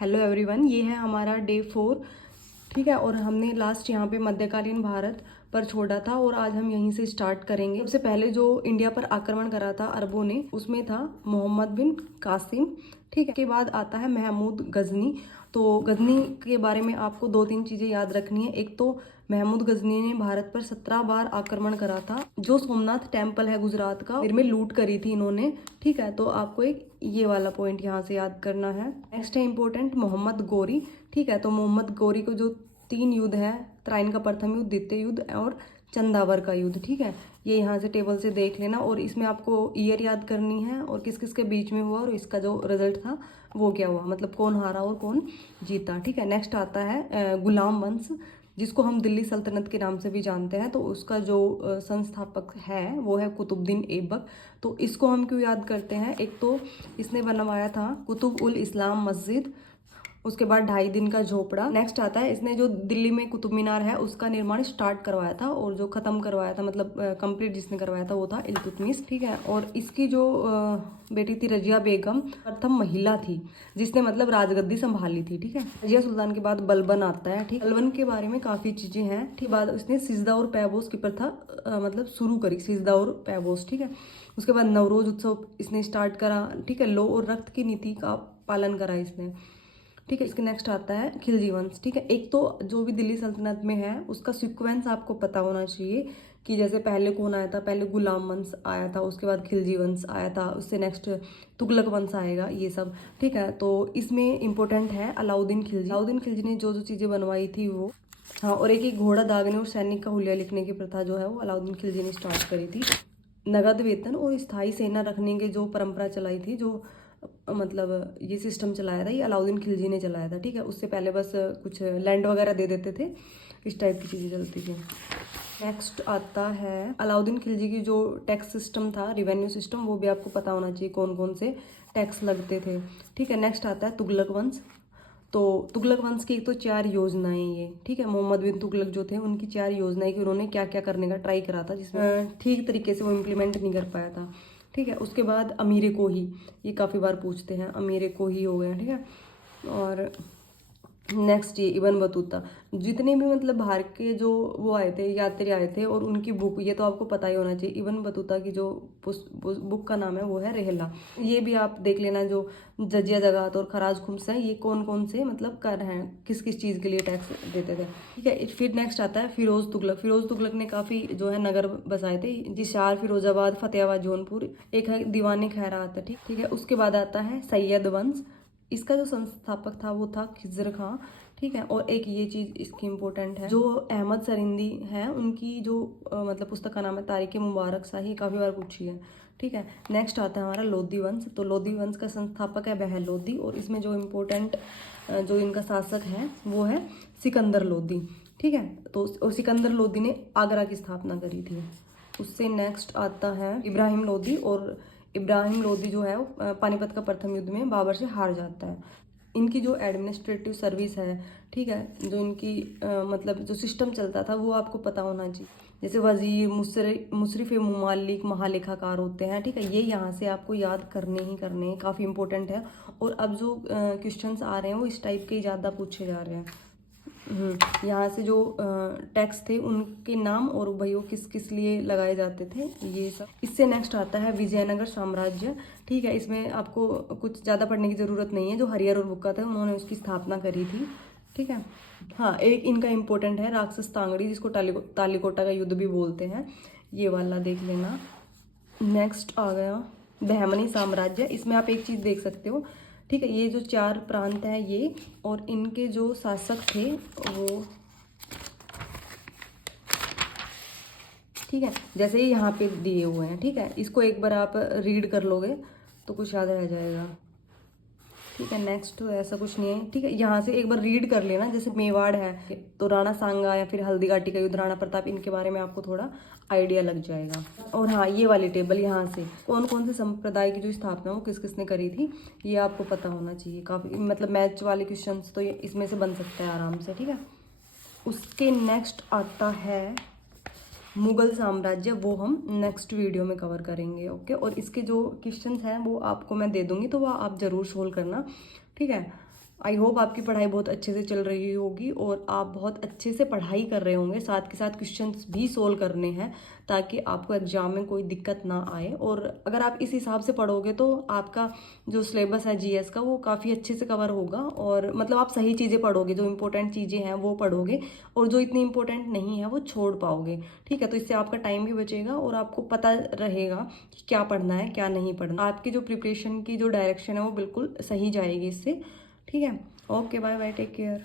Hello everyone, ये है हमारा डे 4। ठीक है, और हमने लास्ट यहाँ पे मध्यकालीन भारत पर छोड़ा था और आज हम यहीं से स्टार्ट करेंगे। सबसे पहले जो इंडिया पर आक्रमण करा था अरबों ने, उसमें था मोहम्मद बिन कासिम। ठीक है, के बाद आता है महमूद गजनी। तो गजनी के बारे में आपको 2-3 चीजें याद रखनी है। एक तो महमूद गजनी ने भारत पर 17 बार आक्रमण करा था। जो सोमनाथ टेम्पल है गुजरात का, फिर में लूट करी थी इन्होंने। ठीक है, तो आपको एक ये वाला पॉइंट यहाँ से याद करना है। नेक्स्ट है इंपॉर्टेंट मोहम्मद गौरी। ठीक है, तो मोहम्मद गौरी को जो 3 युद्ध है, त्राइन का प्रथम युद्ध, द्वितीय युद्ध और चंदावर का युद्ध। ठीक है, ये यहाँ से टेबल से देख लेना और इसमें आपको ईयर याद करनी है और किस किस के बीच में हुआ और इसका जो रिजल्ट था वो क्या हुआ, मतलब कौन हारा और कौन जीता। ठीक है, नेक्स्ट आता है गुलाम वंश, जिसको हम दिल्ली सल्तनत के नाम से भी जानते हैं। तो उसका जो संस्थापक है वो है कुतुबुद्दीन ऐबक। तो इसको हम क्यों याद करते हैं? एक तो इसने बनवाया था कुतुब उल इस्लाम मस्जिद, उसके बाद 2.5 दिन का झोपड़ा। नेक्स्ट आता है, इसने जो दिल्ली में कुतुब मीनार है उसका निर्माण स्टार्ट करवाया था और जो खत्म करवाया था, मतलब कंप्लीट जिसने करवाया था वो था इल्तुतमिश। ठीक है, और इसकी जो बेटी थी रजिया बेगम, प्रथम महिला थी जिसने मतलब राजगद्दी संभाली थी। ठीक है, रजिया सुल्तान के बाद बलबन आता है। ठीक, बलबन के बारे में काफी चीजें हैं। ठीक, बाद उसने सिजदा और पैबोस की प्रथा मतलब शुरू करी, सिजदा और पैबोस। ठीक है, उसके बाद नवरोज उत्सव इसने स्टार्ट करा। ठीक है, लो और रक्त की नीति का पालन करा इसने। ठीक है, इसके नेक्स्ट आता है खिलजी वंश। ठीक है, एक तो जो भी दिल्ली सल्तनत में है उसका सीक्वेंस आपको पता होना चाहिए कि जैसे पहले कौन आया था। पहले गुलाम वंश आया था, उसके बाद खिलजी वंश आया था, उससे नेक्स्ट तुगलक वंश आएगा, ये सब। ठीक है, तो इसमें इंपॉर्टेंट है अलाउद्दीन खिलजी। अलाउद्दीन खिलजी ने जो जो चीज़ें बनवाई थी वो, हाँ, और एक घोड़ा दागने और सैनिक का हुलिया लिखने की प्रथा जो है वो अलाउद्दीन खिलजी ने स्टार्ट करी थी। नगद वेतन और स्थायी सेना रखने की जो परंपरा चलाई थी, जो मतलब ये सिस्टम चलाया था, ये अलाउद्दीन खिलजी ने चलाया था। ठीक है, उससे पहले बस कुछ लैंड वगैरह दे देते थे, इस टाइप की चीज़ें चलती थी। नेक्स्ट आता है अलाउद्दीन खिलजी की जो टैक्स सिस्टम था, रिवेन्यू सिस्टम, वो भी आपको पता होना चाहिए कौन कौन से टैक्स लगते थे। ठीक है, नेक्स्ट आता है तुगलक वंश। तो तुगलक वंश की एक तो 4 योजनाएं ये। ठीक है, मोहम्मद बिन तुगलक जो थे उनकी 4 योजनाएं कि उन्होंने क्या क्या करने का ट्राई करा था, जिसमें ठीक तरीके से वो इम्प्लीमेंट नहीं कर पाया था। ठीक है, उसके बाद अमीर कोही, ये काफ़ी बार पूछते हैं, अमीर कोही हो गया। ठीक है, और नेक्स्ट ये इबन बतूता। जितने भी मतलब बाहर के जो वो आए थे, यात्री आए थे, और उनकी बुक, ये तो आपको पता ही होना चाहिए। इबन बतूता की जो बुक का नाम है वो है रेहला। ये भी आप देख लेना, जो जजिया जगात और खराज खुम्स है, ये कौन कौन से मतलब कर हैं, किस किस चीज़ के लिए टैक्स देते थे। ठीक है, फिर नेक्स्ट आता है फिरोज तुगलक। फिरोज तुगलक ने काफ़ी जो है नगर बसाए थे, जिशार, फिरोजाबाद, फतेहाबाद, जौनपुर। एक है दीवाने खैरात है। ठीक है, उसके बाद आता है सैयद वंश। इसका जो संस्थापक था वो था खिज़र खां। ठीक है, और एक ये चीज़ इसकी इम्पोर्टेंट है, जो अहमद सरिंदी है उनकी जो मतलब पुस्तक का नाम है तारीख मुबारक शाही, काफ़ी बार पूछी है। ठीक है, नेक्स्ट आता है हमारा लोधी वंश। तो लोधी वंश का संस्थापक है बहल लोधी, और इसमें जो इम्पोर्टेंट जो इनका शासक है वो है सिकंदर लोधी। ठीक है, तो और सिकंदर लोधी ने आगरा की स्थापना करी थी। उससे नेक्स्ट आता है इब्राहिम लोधी, और इब्राहिम लोधी जो है पानीपत का प्रथम युद्ध में बाबर से हार जाता है। इनकी जो एडमिनिस्ट्रेटिव सर्विस है, ठीक है, जो इनकी मतलब जो सिस्टम चलता था वो आपको पता होना चाहिए। जैसे वजीर, मुशरिफ मुमालिक, महालेखाकार होते हैं। ठीक है, ये यहाँ से आपको याद करने ही करने हैं, काफ़ी इंपॉर्टेंट है। और अब जो क्वेश्चंस आ रहे हैं वो इस टाइप के ज़्यादा पूछे जा रहे हैं। यहाँ से जो टैक्स थे उनके नाम और भाई वो किस किस लिए लगाए जाते थे, ये सब। इससे नेक्स्ट आता है विजयनगर साम्राज्य। ठीक है, इसमें आपको कुछ ज़्यादा पढ़ने की ज़रूरत नहीं है। जो हरिहर और बुक्का था उन्होंने उसकी स्थापना करी थी। ठीक है, हाँ, एक इनका इम्पोर्टेंट है राक्षस तांगड़ी, जिसको तालीकोटा का युद्ध भी बोलते हैं, ये वाला देख लेना। नेक्स्ट आ गया बहमनी साम्राज्य। इसमें आप एक चीज़ देख सकते हो। ठीक है, ये जो 4 प्रांत हैं ये, और इनके जो शासक थे वो, ठीक है, जैसे ही यहाँ पे दिए हुए हैं। ठीक है, इसको एक बार आप रीड कर लोगे तो कुछ याद रह जाएगा। ठीक है, नेक्स्ट तो ऐसा कुछ नहीं है। ठीक है, यहाँ से एक बार रीड कर लेना। जैसे मेवाड़ है तो राणा सांगा या फिर हल्दीघाटी का युद्ध, राणा प्रताप, इनके बारे में आपको थोड़ा आइडिया लग जाएगा। और हाँ, ये वाली टेबल यहाँ से कौन कौन से संप्रदाय की जो स्थापना वो किस किसने करी थी, ये आपको पता होना चाहिए। काफ़ी मतलब मैच वाले क्वेश्चन तो ये इसमें से बन सकता है आराम से। ठीक है, उसके नेक्स्ट आता है मुगल साम्राज्य, वो हम नेक्स्ट वीडियो में कवर करेंगे। ओके, और इसके जो क्वेश्चंस हैं वो आपको मैं दे दूंगी, तो वह आप ज़रूर सोल्व करना। ठीक है, आई होप आपकी पढ़ाई बहुत अच्छे से चल रही होगी और आप बहुत अच्छे से पढ़ाई कर रहे होंगे, साथ के साथ क्वेश्चंस भी सोल्व करने हैं ताकि आपको एग्जाम में कोई दिक्कत ना आए। और अगर आप इस हिसाब से पढ़ोगे तो आपका जो सिलेबस है जीएस का वो काफ़ी अच्छे से कवर होगा, और मतलब आप सही चीज़ें पढ़ोगे, जो इंपॉर्टेंट चीज़ें हैं वो पढ़ोगे और जो इतनी इंपॉर्टेंट नहीं है वो छोड़ पाओगे। ठीक है, तो इससे आपका टाइम भी बचेगा और आपको पता रहेगा कि क्या पढ़ना है क्या नहीं पढ़ना। आपकी जो प्रिपरेशन की जो डायरेक्शन है वो बिल्कुल सही जाएगी इससे। ठीक है, okay, bye bye, take care.